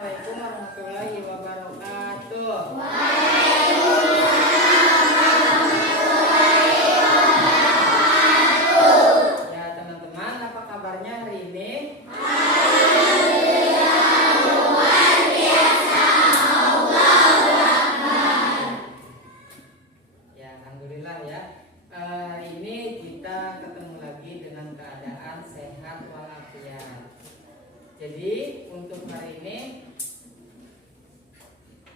Assalamualaikum warahmatullahi wabarakatuh. Ya teman-teman, apa kabarnya hari ini? Ya, alhamdulillah ya. Hari ini kita ketemu lagi dengan keadaan sehat walafiat. Jadi untuk hari ini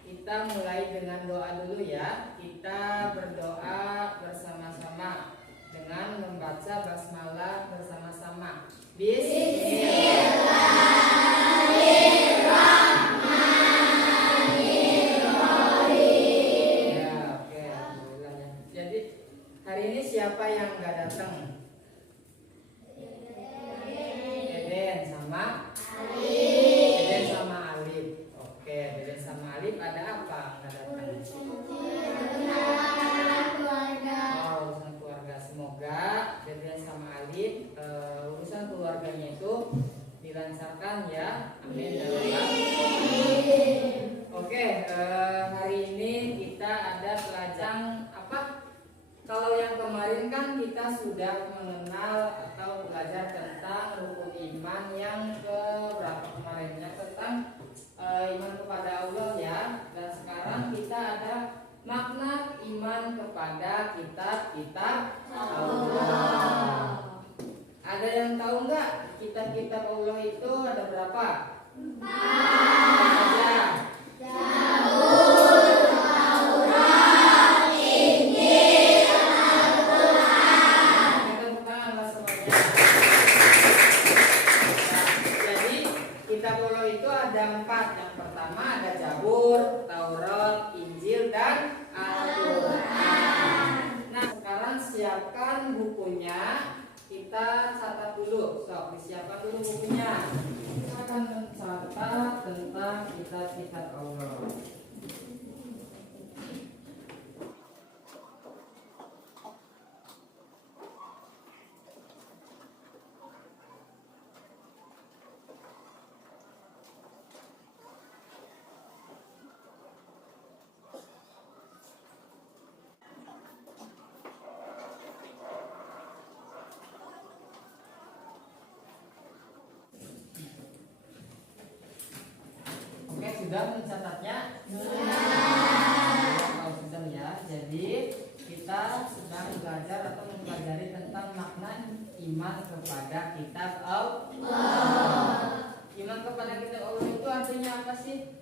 kita mulai dengan doa dulu ya. Kita berdoa bersama-sama dengan membaca basmalah bersama-sama. Bismillahirrahmanirrahim. Ya, oke, alhamdulillah ya. Jadi hari ini siapa yang nggak datang? Deden sama Deden sama Alif. Oke, Deden sama Alif ada apa nggak datang? Oh, urusan keluarga. Semoga Deden sama Alif urusan keluarganya itu dilancarkan ya. Amin ya rabbal alamin. Oke, hari ini kita ada pelajaran apa? Kalau yang kemarin kan kita sudah mengenal atau belajar tentang rukun iman yang ke berapa kemarinnya tentang iman kepada Allah ya. Dan sekarang kita ada makna iman kepada kitab-kitab Allah. Ada yang tahu nggak kitab-kitab Allah itu ada berapa? 4. Kitab Allah itu ada 4. Yang pertama ada Zabur, Taurat, Injil, dan Al-Quran. Nah sekarang siapkan bukunya. Kita catat dulu. Sok disiapkan dulu bukunya. Kita akan mencatat tentang kitab-kitab Allah. Oke, sudah mencatatnya? Kalau sudah ya. Jadi kita sedang belajar atau mempelajari tentang makna iman kepada kitab Allah. Iman kepada kitab Allah itu artinya apa sih?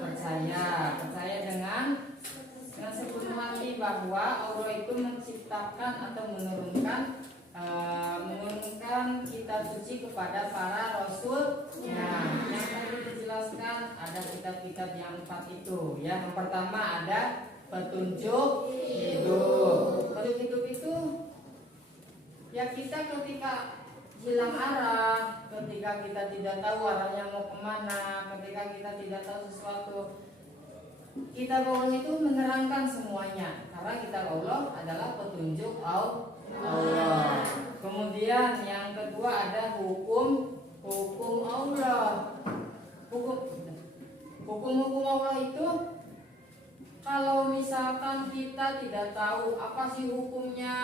Percaya dengan sepenuh hati bahwa Allah itu menciptakan atau menurunkan kitab suci kepada para rasul. Nah, yang tadi dijelaskan ada kitab-kitab yang 4 itu. Ya, yang pertama ada petunjuk hidup. Petunjuk hidup itu ya kita ketika hilang arah, ketika kita tidak tahu arahnya mau kemana, ketika kita tidak tahu sesuatu, kitab Allah itu menerangkan semuanya. Karena kitab Allah adalah petunjuk Allah. Kemudian yang kedua ada hukum Allah. Hukum Allah itu kalau misalkan kita tidak tahu apa sih hukumnya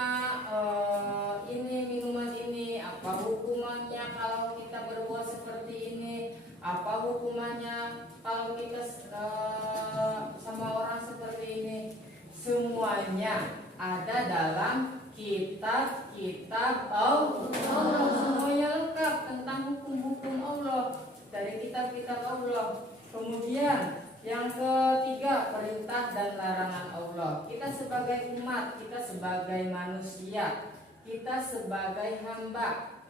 ini minuman ini, apa hukumannya kalau kita berbuat seperti ini, apa hukumannya kalau kita sama orang seperti ini, semuanya ada dalam kitab-kitab Allah. Semuanya lengkap tentang hukum-hukum Allah dari kitab-kitab Allah. Kemudian yang ketiga, perintah dan larangan Allah. Kita sebagai umat, kita sebagai manusia, kita sebagai hamba,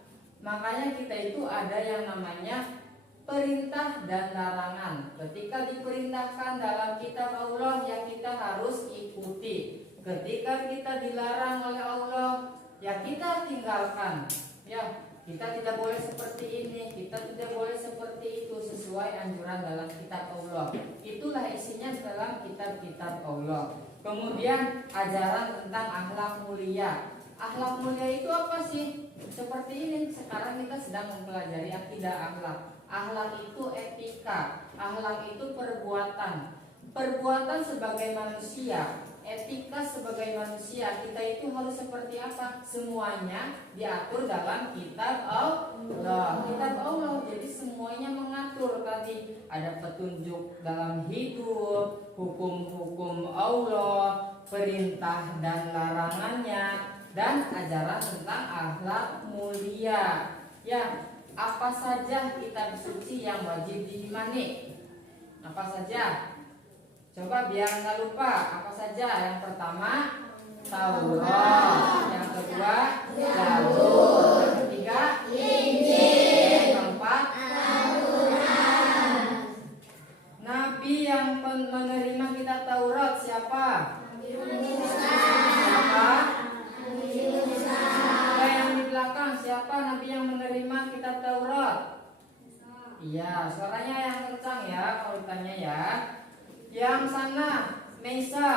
makanya kita itu ada yang namanya perintah dan larangan. Ketika diperintahkan dalam kitab Allah, ya kita harus ikuti. Ketika kita dilarang oleh Allah, ya kita tinggalkan. Ya, kita tidak boleh seperti ini, kita tidak boleh seperti itu, sesuai anjuran dalam kitab Allah. Itulah isinya dalam kitab-kitab Allah. Kemudian ajaran tentang akhlak mulia. Akhlak mulia itu apa sih? Seperti ini, sekarang kita sedang mempelajari akidah akhlak. Akhlak itu etika, akhlak itu perbuatan. Perbuatan sebagai manusia, etika sebagai manusia, kita itu harus seperti apa? Semuanya diatur dalam kitab Allah. Kitab Allah, jadi semuanya mengatur. Tadi ada petunjuk dalam hidup, hukum-hukum Allah, perintah dan larangannya, dan ajaran tentang akhlak mulia. Ya, apa saja kitab suci yang wajib diimani? Apa saja? Coba biar nggak lupa. Apa saja? Yang pertama Taurat, yang kedua Zabur, yang ketiga Injil, yang keempat Al-Quran. Nabi yang menerima kitab Taurat siapa? Siapa? Yang di belakang siapa nabi yang menerima kitab Taurat? Iya, suaranya yang kencang ya kalau ditanya ya. Yang sana, Mesa,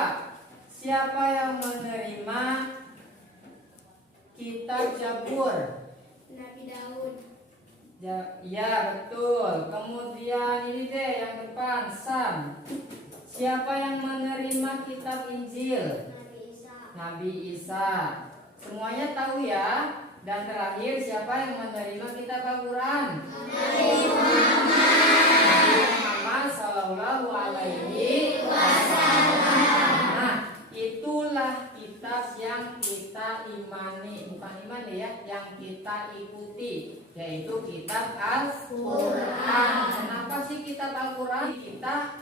siapa yang menerima kitab Zabur? Nabi Daud. Ya, betul. Kemudian ini deh yang depan, Sam. Siapa yang menerima kitab Injil? Nabi Isa. Nabi Isa. Semuanya tahu ya. Dan terakhir siapa yang menerima kitab Al-Quran? Nabi Muhammad. Nabi Muhammad Sallallahu Alaihi Wasallam. Nah, itulah kitab yang kita imani, bukan imani ya, yang kita ikuti, yaitu kitab Al-Quran. Kenapa sih kitab Al-Quran? Kita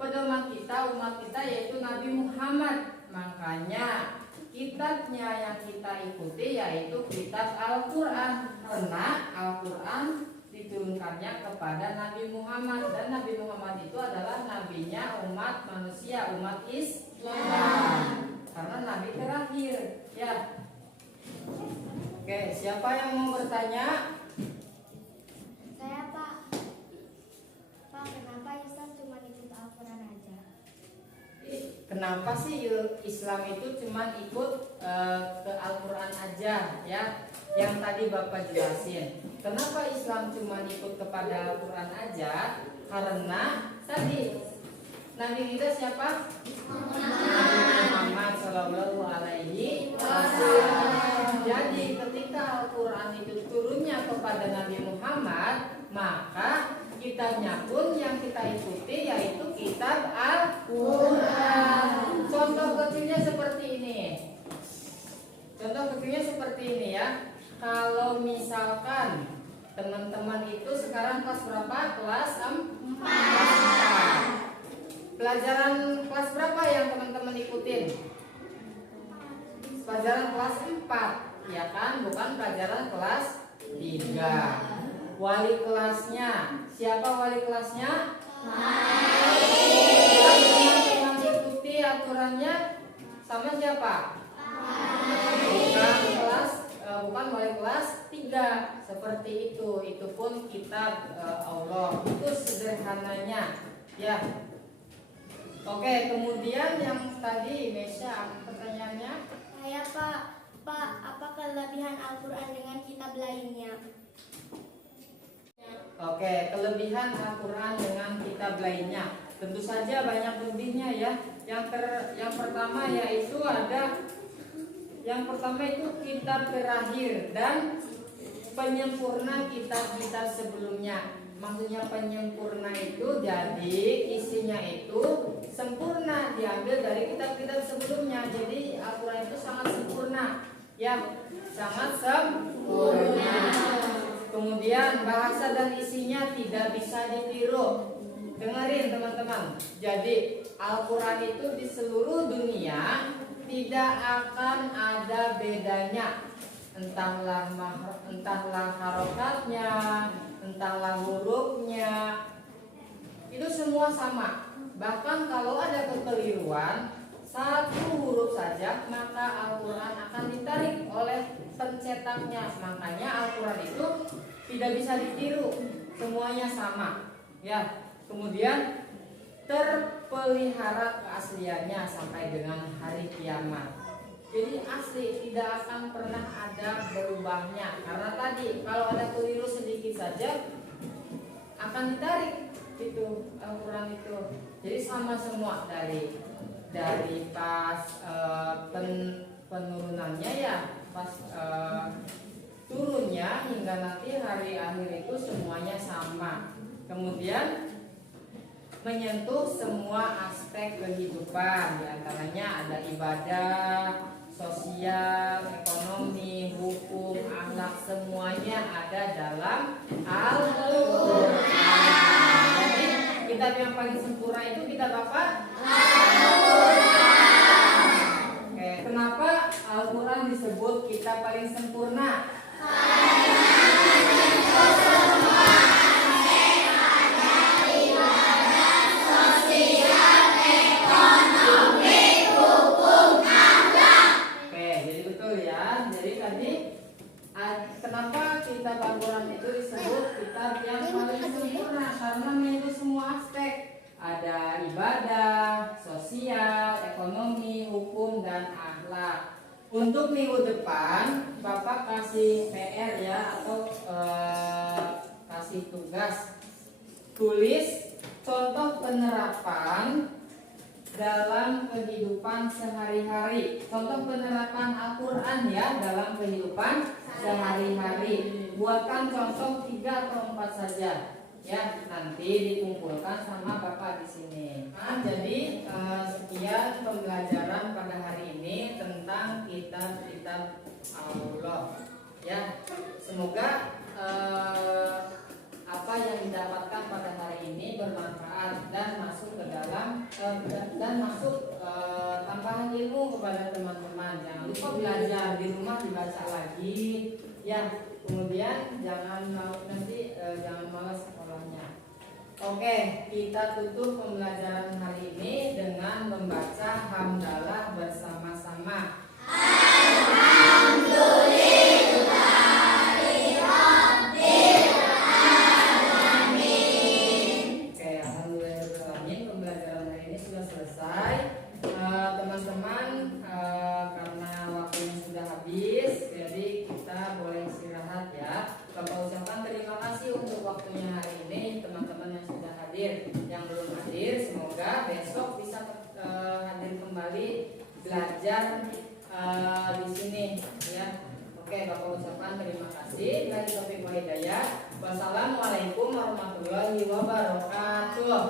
pedoman kita, umat kita, yaitu Nabi Muhammad. Makanya kitabnya yang kita ikuti yaitu kitab Al-Quran, karena Al-Quran diturunkannya kepada Nabi Muhammad, dan Nabi Muhammad itu adalah nabinya umat manusia, umat Islam, karena nabi terakhir ya. Oke, siapa yang mau bertanya? Saya Pak. Pak, kenapa Islam cuma ikut Al-Quran aja? Kenapa sih Islam itu cuma ikut ke Al-Quran aja ya? Yang tadi Bapak jelasin. Kenapa Islam cuma ikut kepada Al-Quran aja? Karena tadi Nabi kita siapa? Muhammad Sallallahu Alaihi Wasallam. Jadi ketika Al-Quran itu turunnya kepada Nabi Muhammad, maka kitabnya pun yang kita ikuti yaitu kitab Al-Quran. Contoh kecilnya seperti ini. Contoh kecilnya seperti ini ya. Kalau misalkan teman-teman itu sekarang kelas berapa? Kelas 4. Pelajaran kelas berapa yang teman-teman ikutin? Pelajaran kelas 4, ya kan? Bukan pelajaran kelas 3. Wali kelasnya, siapa wali kelasnya? Teman-teman ikuti aturannya sama siapa? Bukan wali kelas 3. Seperti itu pun kitab Allah. Itu sederhananya ya. Oke, kemudian yang tadi Mesya pertanyaannya? Saya Pak. Pak, apa kelebihan Al-Quran dengan kitab lainnya? Oke, kelebihan Al-Quran dengan kitab lainnya. Tentu saja banyak lebihnya ya. Yang pertama yaitu itu kitab terakhir dan penyempurna kitab-kitab sebelumnya. Maksudnya penyempurna itu jadi isinya itu sempurna, diambil dari kitab-kitab sebelumnya. Jadi Al-Quran itu sangat sempurna ya, sangat sempurna. Kemudian bahasa dan isinya tidak bisa ditiru. Dengerin teman-teman. Jadi Al-Quran itu di seluruh dunia tidak akan ada bedanya. Entahlah harokatnya, entahlah hurufnya, itu semua sama. Bahkan kalau ada kekeliruan satu huruf saja, maka Al-Quran akan ditarik oleh pencetaknya. Makanya Al-Quran itu tidak bisa ditiru, semuanya sama ya. Kemudian terpelihara keasliannya sampai dengan hari kiamat. Jadi asli, tidak akan pernah ada berubahnya. Karena tadi kalau ada keliru sedikit saja akan ditarik itu Al-Quran itu. Jadi sama semua dari pas penurunannya ya, pas turunnya hingga nanti hari akhir itu semuanya sama. Kemudian menyentuh semua aspek kehidupan, diantaranya ada ibadah, sosial, ekonomi, hukum, akhlak, semuanya ada dalam Al-Quran. Jadi kitab yang paling sempurna itu kitab apa? Al-Quran. Oke, kenapa Al-Quran disebut kitab paling sempurna? Kenapa kitab Al-Quran itu disebut kitab yang paling sempurna? Karena menyentuh semua aspek. Ada ibadah, sosial, ekonomi, hukum, dan akhlak. Untuk minggu depan, Bapak kasih PR ya, atau kasih tugas. Tulis contoh penerapan dalam kehidupan sehari-hari. Contoh penerapan Al-Quran ya dalam kehidupan sehari-hari. Buatkan contoh 3 atau 4 saja ya, nanti dikumpulkan sama Bapak di sini. Nah, jadi sekian pembelajaran pada hari ini tentang kitab-kitab Allah ya. Semoga apa yang didapatkan pada hari ini bermanfaat dan masuk ke dalam tambahan ilmu kepada teman-teman. Jangan lupa belajar di rumah, dibaca lagi ya. Kemudian jangan malas sekolahnya. Oke, kita tutup pembelajaran hari ini dengan membaca hamdalah bersama-sama. Teman-teman, karena waktunya sudah habis, jadi kita boleh istirahat ya. Bapak ucapkan terima kasih untuk waktunya hari ini, teman-teman yang sudah hadir. Yang belum hadir, semoga besok bisa hadir kembali belajar di sini ya. Oke, Bapak ucapkan terima kasih. Dari Taufik wa Hidayah. Wassalamualaikum warahmatullahi wabarakatuh.